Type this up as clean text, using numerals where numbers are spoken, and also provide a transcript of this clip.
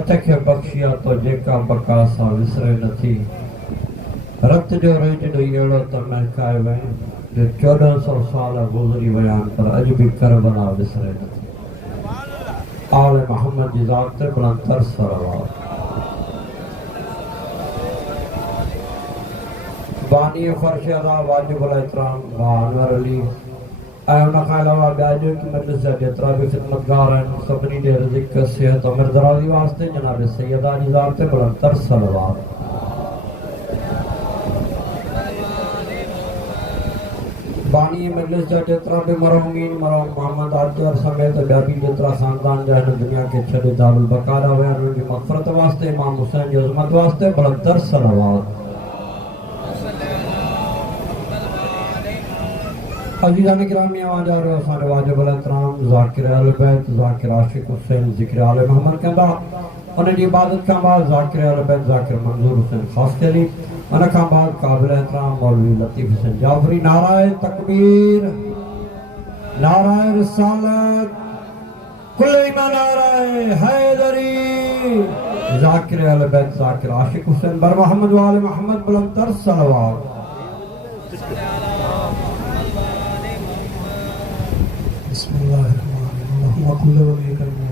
فتح بخشیا تو جیکا بقا سا وسرے نہ تھی رت جو رج ڈیڑو تو مہکائے وین جو 1400 سال گزری ویان پر اج بھی کربلا وسرے نہ تھی آل محمد جی ذات تے بلند تر صلوات بانی فرش ادا واجب الاحترام انور علی انہاں کھا علاوہ بیاجو کی مجلس ہے جترا بھی خدمتگار ہیں سبنی دے رزق صحت عمر درازی واسطے جناب سیدہ جی ذات تے بلند تر صلوات بانی مجلس جا جترا بھی مرحومین مرحوم محمد عاجر سمیت بیابی جترا خاندان جہاں دنیا کے چھڑے دار البقارہ ہوئے ان کی مغفرت واسطے امام حسین کی عظمت واسطے بلند تر صلوات عزیزان گرامی آواز آ رہے ہو واجب الاحترام ذاکر اہل بیت ذاکر عاشق حسین ذکر آل محمد کہندا انہیں دی عبادت کا بعد ذاکر اہل بیت ذاکر منظور حسین خاص کے لیے انہیں کا بعد قابل احترام مولوی لطیف حسین جعفری نعرہ تکبیر نعرہ رسالت کل ایمان نعرہ حیدری ذاکر اہل بیت ذاکر عاشق حسین بر محمد و آل محمد بلند تر صلوات بسم اللہ الرحمن الرحیم اللہم قل ولیک